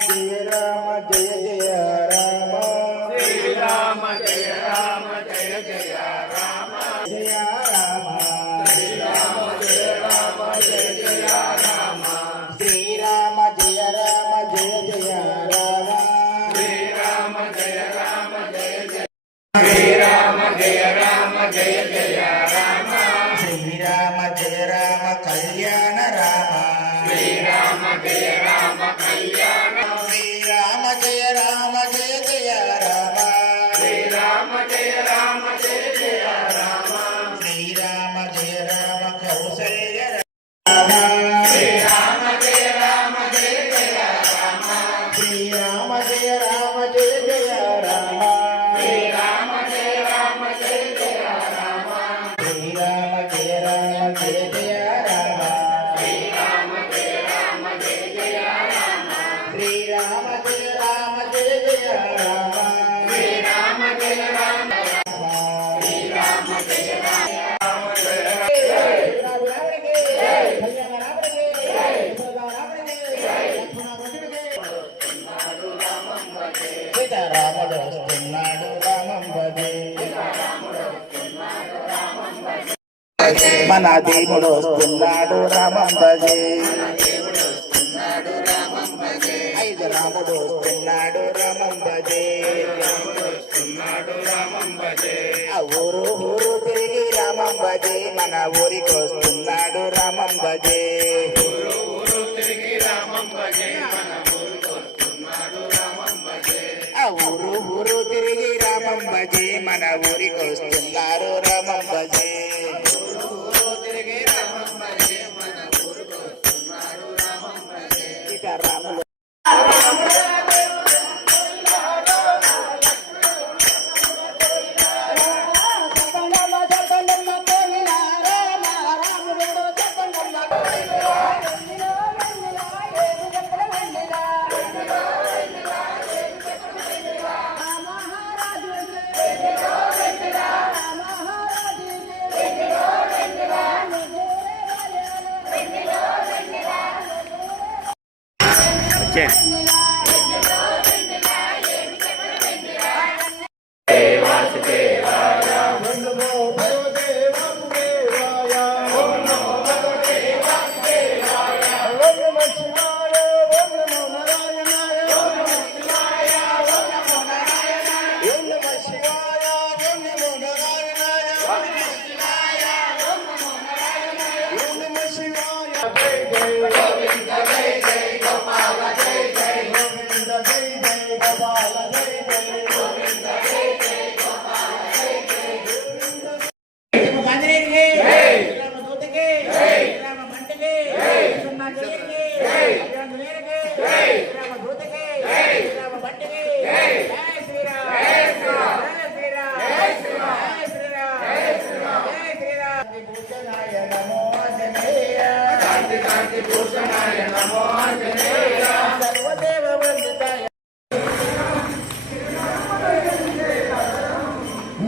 జయ రామ జయ జయ రామ శ్రీరామ జయ రామ జయ జయ రామ జయ రామ శ్రీరామ జయ రామ జయ జయ రామ శ్రీరామ జయ రామ జయ జయ రామ శ్రీరామ జయ రామ జయ జయ శ్రీరామ జయ రామ జయ జయ రామ శ్రీరామ జయ రామ కళ్యాణ రామ శ్రీరామ జయ రామ కళ్యాణ శ్రీరామ జయ రామ జయ జయ రామ శ్రీరామ జయ రామ జయ జయ రామ శ్రీరామ జయ రామ కౌసల్య రామ శ్రీరామ జయ రామ జయ జయ రామ శ్రీరామ జయ రామ జయ జయ రామ శ్రీరామ జయ రామ జయ జయ రామ శ్రీరామ జయ రామ జయ జయ రామ శ్రీరామ జయ రామ జయ జయ రామ శ్రీరామ జయ రామ జయ జయ రామ శ్రీరామ జయ రామ శ్రీరామ జయ రామ సీతారాముడు వస్తున్నాడు రామం భజే మన దేవుడు వస్తున్నాడు రామం భజే ఐదు రాముడు వస్తున్నాడు రామం భజే ఆ ఊరు ఊరు తిరిగి రామం భజే మన ఊరికి వస్తున్నాడు రామం భజే ఆ ఊరు ఊరు తిరిగి రామం భజే మన ఊరికి వస్తున్నారు రామం భజే సీతారాములు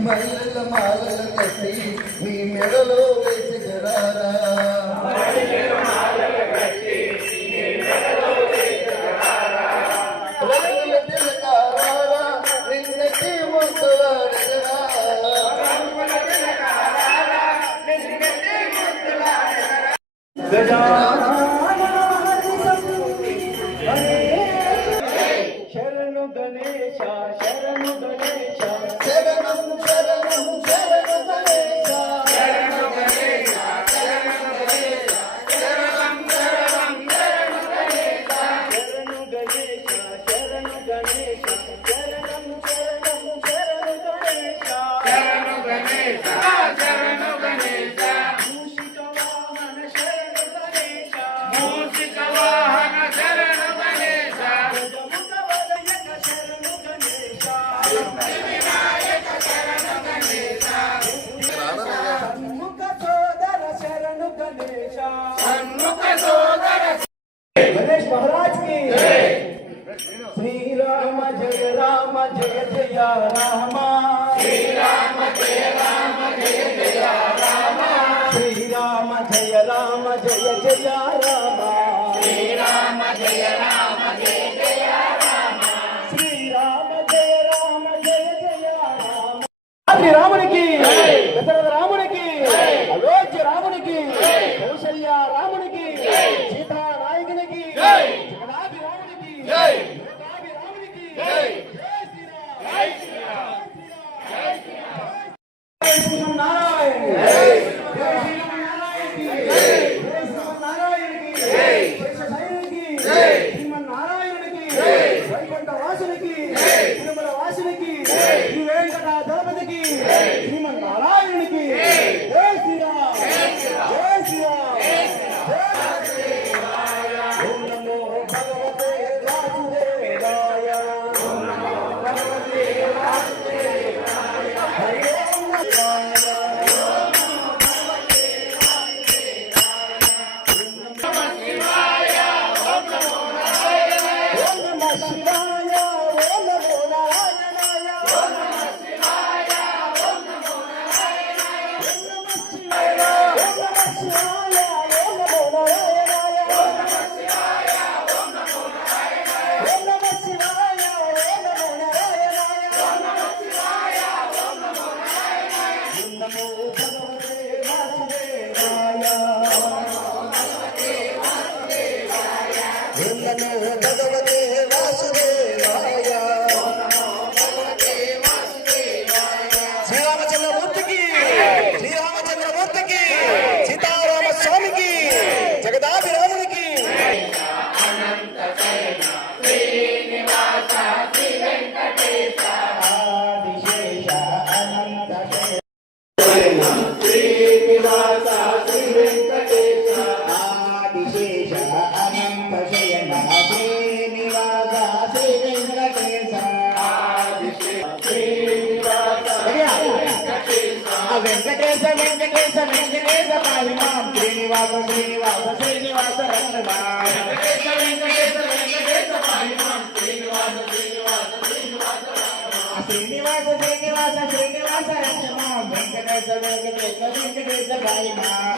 మల్లెల మాలల కట్టి నీ మెడలో వేసి జరారా రంగుల తిలకారా నిన్నటి ముద్దులాడెదరా శరణు గణేశ శరణు గణేశ శరణం శరణం శరణు గణేశ శరణు గణేశ శరణు గణేశ శరణం శరణం శరణు గణేశ శరణు గణేశ శరణు గణేశ శరణం శరణం శరణు గణేశ శరణు గణేశ శరణు గణేశ మూషిక వాహన శరణు మూషిక వాహన శరణు గణేశ గణేశ గజముఖ వదయక శరణు గణేశ వినాయక శరణు గణేశ సన్ముఖ సోదర శరణు గణేశ సన్ముఖ సోదర गणेश महाराज की श्री राम जय जय राम श्री राम जय जय राम श्री राम जय जय राम श्री राम जय जय राम రామునికి, దశరథ రామునికి, అయోధ్య రామునికి, కౌశల్య రామునికి, సీతా నాయకునికి, జగదాభి రామునికి, యోగాభి రామునికి, జై శ్రీరామ్. జై శ్రీమన్నారాయణ. జై శ్రీమన్నారాయణకి. జై శ్రీమన్నారాయణకి. శేషశైలికి. శ్రీమన్నారాయణునికి. వైకుంఠ వాసునికి. తిరుమల వాసునికి. శ్రీ వెంకట దళపతికి. శ్రీమన్నారాయణునికి. జై శ్రీరామ్. జై శ్రీరామ్. ఓం నమో భగవతే వాసుదేవాయ. ఓం నమో భగవతే వాసుదేవాయ. హరి ఓం నమః శివాయ. ఓం నమో నారాయణాయ. ఓం నమః శివాయ. ఓం నమో నారాయణాయ. ఓం నమః శివాయ. ఓం నమో నారాయణాయ. ఓం నమః శివాయ. ఓం నమః శివాయ. ఓం నమో నారాయణాయ. ఓం నమః శివాయ. ఓం నమో నారాయణాయ. ఓం నమః శివాయ. ఓం నమో నారాయణాయ. ఓం నమః శివాయ. ఓం నమో నారాయణాయ. ఓం నమో భగవతే వాసుదేవాయ. ఓం నమో భగవతే వాసుదేవాయ. శ్రీరామచంద్రమూర్తికి, శ్రీరామచంద్రమూర్తికి, సీతారామ స్వామికి, జగదాభి రామునికి. ఆదిశేష అనంత ఆదిశేష అనంత శయన శ్రీనివాస శ్రీ వెంకటేశ. వెంకటేశ వెంకటేశ వెంకటేశ పాహి మాం. శ్రీనివాస శ్రీనివాస శ్రీనివాస రక్ష మాం. శ్రీనివాస శ్రీనివాస శ్రీనివాస రక్ష మాం. వెంకటేశ వెంకటేశ వెంకటేశ పాహి మాం.